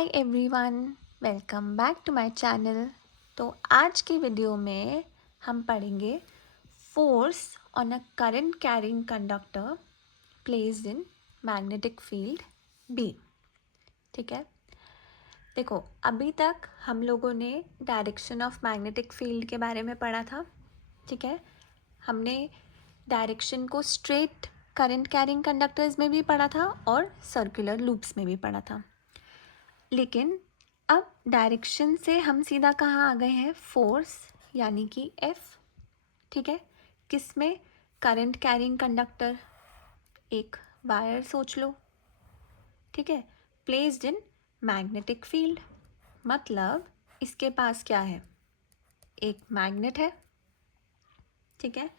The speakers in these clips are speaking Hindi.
Hi everyone, welcome back to my channel. तो आज की वीडियो में हम पढ़ेंगे force on a current carrying conductor placed in magnetic field B. ठीक है, देखो अभी तक हम लोगों ने डायरेक्शन ऑफ मैग्नेटिक फील्ड के बारे में पढ़ा था। ठीक है, हमने डायरेक्शन को स्ट्रेट करंट कैरिंग कंडक्टर्स में भी पढ़ा था और सर्कुलर लूप्स में भी पढ़ा था। लेकिन अब डायरेक्शन से हम सीधा कहाँ आ गए हैं, फोर्स यानी कि एफ। ठीक है, किस में? करंट कैरिंग कंडक्टर, एक वायर सोच लो। ठीक है, प्लेस्ड इन मैग्नेटिक फील्ड, मतलब इसके पास क्या है, एक मैग्नेट है। ठीक है,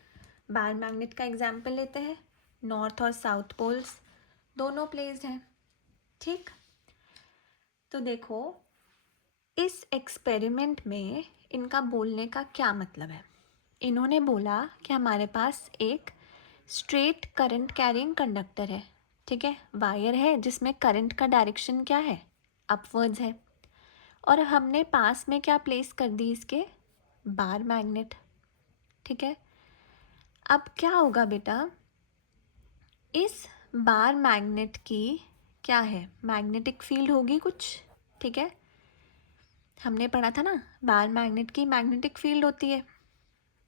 बार मैग्नेट का एग्जाम्पल लेते हैं। नॉर्थ और साउथ पोल्स दोनों प्लेस्ड हैं। ठीक, तो देखो इस एक्सपेरिमेंट में इनका बोलने का क्या मतलब है। इन्होंने बोला कि हमारे पास एक स्ट्रेट करंट कैरिंग कंडक्टर है। ठीक है, वायर है जिसमें करंट का डायरेक्शन क्या है, अपवर्ड्स है। और हमने पास में क्या प्लेस कर दी, इसके बार मैग्नेट। ठीक है, अब क्या होगा बेटा, इस बार मैग्नेट की क्या है, मैग्नेटिक फील्ड होगी कुछ। ठीक है, हमने पढ़ा था ना, बार मैग्नेट की मैग्नेटिक फील्ड होती है।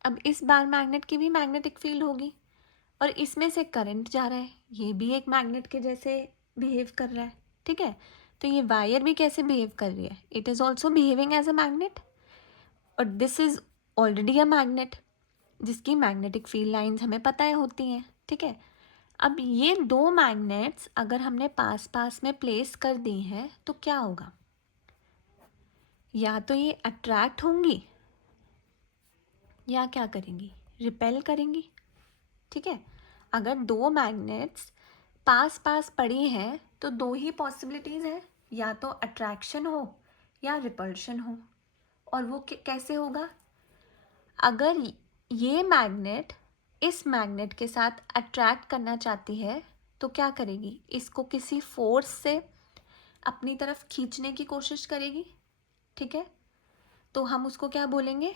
अब इस बार मैग्नेट की भी मैग्नेटिक फील्ड होगी और इसमें से करंट जा रहा है, ये भी एक मैग्नेट के जैसे बिहेव कर रहा है। ठीक है, तो ये वायर भी कैसे बिहेव कर रही है, it is also behaving as a magnet और this is already a magnet जिसकी मैग्नेटिक फील्ड लाइंस हमें पता है होती हैं। ठीक है, अब ये दो मैग्नेट्स अगर हमने पास पास में प्लेस कर दी हैं तो क्या होगा, या तो ये अट्रैक्ट होंगी या क्या करेंगी, रिपेल करेंगी। ठीक है, अगर दो मैग्नेट्स पास पास पड़ी हैं तो दो ही पॉसिबिलिटीज़ हैं, या तो अट्रैक्शन हो या रिपल्शन हो। और वो कैसे होगा, अगर ये मैग्नेट इस मैग्नेट के साथ अट्रैक्ट करना चाहती है तो क्या करेगी, इसको किसी फोर्स से अपनी तरफ खींचने की कोशिश करेगी। ठीक है, तो हम उसको क्या बोलेंगे,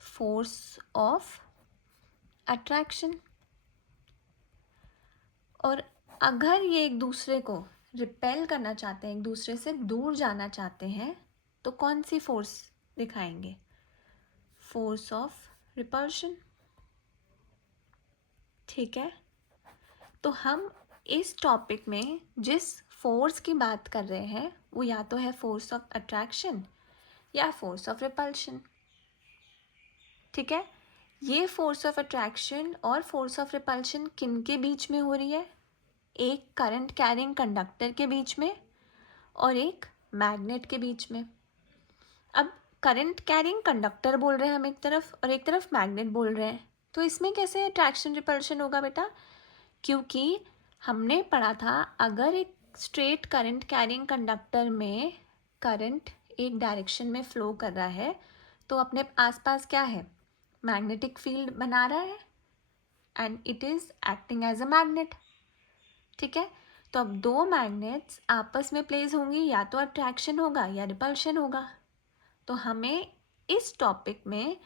फोर्स ऑफ अट्रैक्शन। और अगर ये एक दूसरे को रिपेल करना चाहते हैं, एक दूसरे से दूर जाना चाहते हैं, तो कौन सी फोर्स दिखाएंगे, फोर्स ऑफ रिपल्शन। ठीक है, तो हम इस टॉपिक में जिस फोर्स की बात कर रहे हैं वो या तो है फोर्स ऑफ अट्रैक्शन या फोर्स ऑफ रिपल्शन। ठीक है, ये फोर्स ऑफ अट्रैक्शन और फोर्स ऑफ रिपल्शन किन के बीच में हो रही है, एक करंट कैरिंग कंडक्टर के बीच में और एक मैग्नेट के बीच में। अब करंट कैरिंग कंडक्टर बोल रहे हैं हम एक तरफ और एक तरफ मैग्नेट बोल रहे हैं, तो इसमें कैसे अट्रैक्शन रिपल्शन होगा बेटा, क्योंकि हमने पढ़ा था अगर एक स्ट्रेट करंट कैरिंग कंडक्टर में करंट एक डायरेक्शन में फ्लो कर रहा है तो अपने आसपास क्या है, मैग्नेटिक फील्ड बना रहा है and it is acting as a magnet. ठीक है, तो अब दो मैग्नेट्स आपस में प्लेस होंगी, या तो अट्रैक्शन होगा या रिपल्शन होगा। तो हमें इस टॉपिक में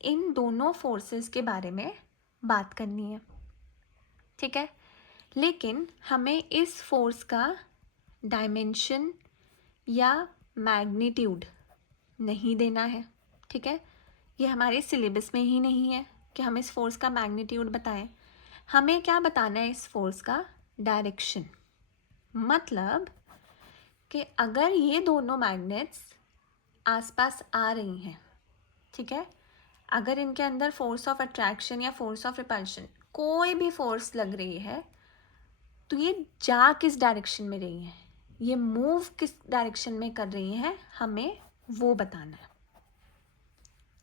इन दोनों फोर्सेस के बारे में बात करनी है। ठीक है, लेकिन हमें इस फोर्स का डायमेंशन या मैग्नीट्यूड नहीं देना है। ठीक है, ये हमारे सिलेबस में ही नहीं है कि हम इस फोर्स का मैग्नीट्यूड बताएं। हमें क्या बताना है, इस फोर्स का डायरेक्शन। मतलब कि अगर ये दोनों मैग्नेट्स आसपास आ रही हैं, ठीक है, अगर इनके अंदर फोर्स ऑफ अट्रैक्शन या फोर्स ऑफ रिपल्शन कोई भी फोर्स लग रही है तो ये जा किस डायरेक्शन में रही हैं, ये मूव किस डायरेक्शन में कर रही हैं, हमें वो बताना है।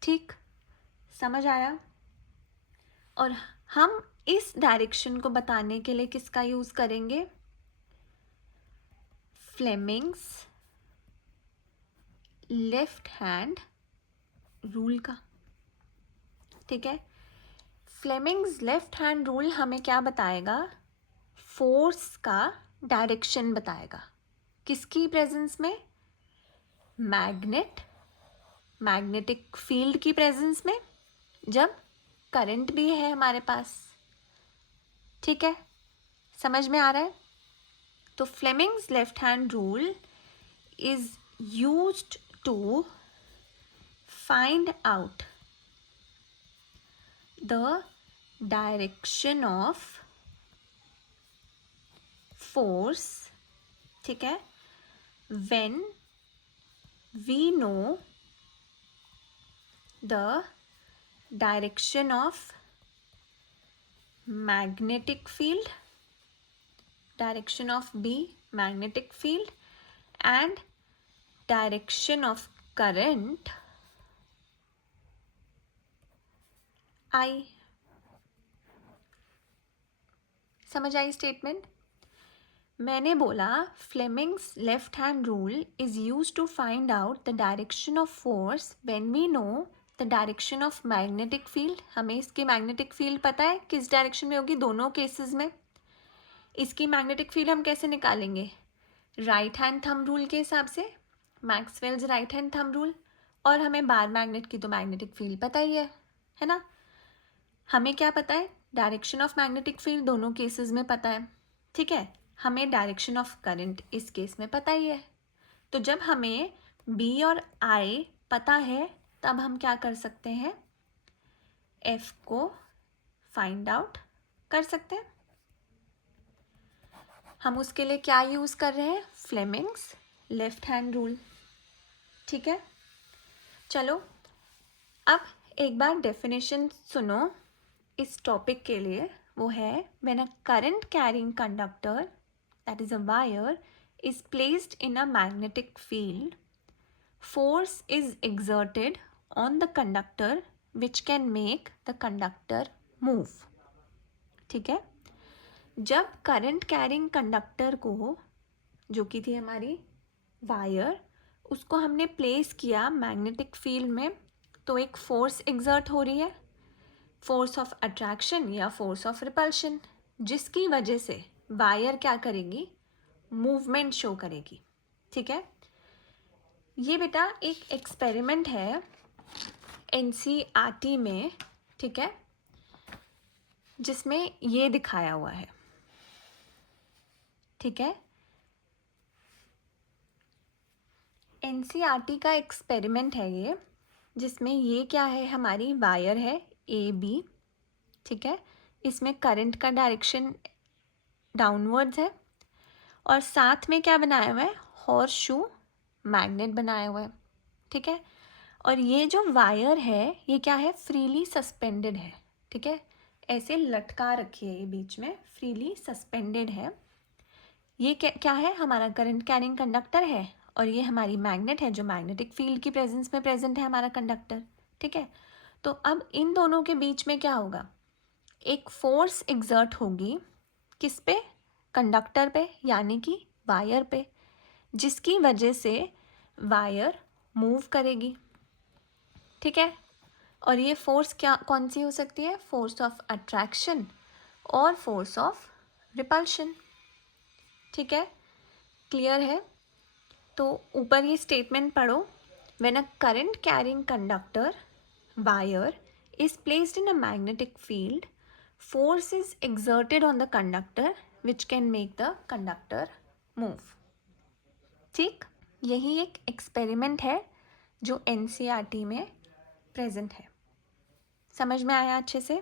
ठीक, समझ आया। और हम इस डायरेक्शन को बताने के लिए किसका यूज़ करेंगे, फ्लेमिंग्स लेफ्ट हैंड रूल का। ठीक है, फ्लेमिंग्स लेफ्ट हैंड रूल हमें क्या बताएगा, फोर्स का डायरेक्शन बताएगा, किसकी प्रेजेंस में, मैग्नेट, मैग्नेटिक फील्ड की प्रेजेंस में, जब करंट भी है हमारे पास। ठीक है, समझ में आ रहा है? तो Fleming's left hand rule is used to find out the direction of force, ठीक है, when we know the direction of magnetic field, direction of B magnetic field, and direction of current I. समझ आई स्टेटमेंट? मैंने बोला Fleming's left hand rule is use to find out the direction of force when we know the direction of magnetic field. हमें इसकी मैग्नेटिक फील्ड पता है किस डायरेक्शन में होगी दोनों केसेस में। इसकी मैग्नेटिक फील्ड हम कैसे निकालेंगे? राइट हैंड थंब रूल के हिसाब से, Maxwell's right hand thumb rule. और हमें बार मैग्नेट की तो मैग्नेटिक फील्ड पता ही है ना? हमें क्या पता है? डायरेक्शन ऑफ मैग्नेटिक फील्ड दोनों केसेस में पता है। ठीक है, हमें डायरेक्शन ऑफ करंट इस केस में पता ही है। तो जब हमें बी और आई पता है तब हम क्या कर सकते हैं? एफ को फाइंड आउट कर सकते हैं। हम उसके लिए क्या यूज़ कर रहे हैं? Fleming's left hand rule. ठीक है, चलो अब एक बार डेफिनेशन सुनो इस टॉपिक के लिए। वो है when a current carrying conductor, that is a wire, is placed in a magnetic field, force is exerted on the conductor which can make the conductor move. ठीक है, जब करंट कैरिंग कंडक्टर को, जो कि थी हमारी वायर, उसको हमने प्लेस किया मैग्नेटिक फील्ड में, तो एक फोर्स एग्जर्ट हो रही है, फोर्स ऑफ अट्रैक्शन या फोर्स ऑफ रिपल्शन, जिसकी वजह से वायर क्या करेगी? मूवमेंट शो करेगी। ठीक है, ये बेटा एक एक्सपेरिमेंट है एनसीईआरटी में, ठीक है, जिसमें ये दिखाया हुआ है। ठीक है, एनसीईआरटी का एक्सपेरिमेंट है ये, जिसमें ये क्या है? हमारी वायर है ए बी। ठीक है, इसमें करंट का डायरेक्शन डाउनवर्ड्स है और साथ में क्या बनाया हुआ है? हॉर्स शू मैग्नेट बनाया हुआ है। ठीक है, और ये जो वायर है ये क्या है? फ्रीली सस्पेंडेड है। ठीक है, ऐसे लटका रखी है ये बीच में, फ्रीली सस्पेंडेड है। ये क्या है? हमारा करंट कैरिंग कंडक्टर है और ये हमारी मैग्नेट है जो मैग्नेटिक फील्ड की प्रेजेंस में प्रेजेंट है हमारा कंडक्टर। ठीक है, तो अब इन दोनों के बीच में क्या होगा? एक फोर्स एग्जर्ट होगी, किस पे? कंडक्टर पे, यानी कि वायर पे, जिसकी वजह से वायर मूव करेगी। ठीक है, और ये फोर्स क्या कौन सी हो सकती है? फोर्स ऑफ अट्रैक्शन और फोर्स ऑफ रिपल्शन। ठीक है, क्लियर है? तो ऊपर ये स्टेटमेंट पढ़ो, when a current carrying conductor wire is placed in a magnetic field, force is exerted on the conductor which can make the conductor move. ठीक, यही एक एक्सपेरिमेंट है जो एनसीईआरटी में प्रेजेंट है। समझ में आया अच्छे से?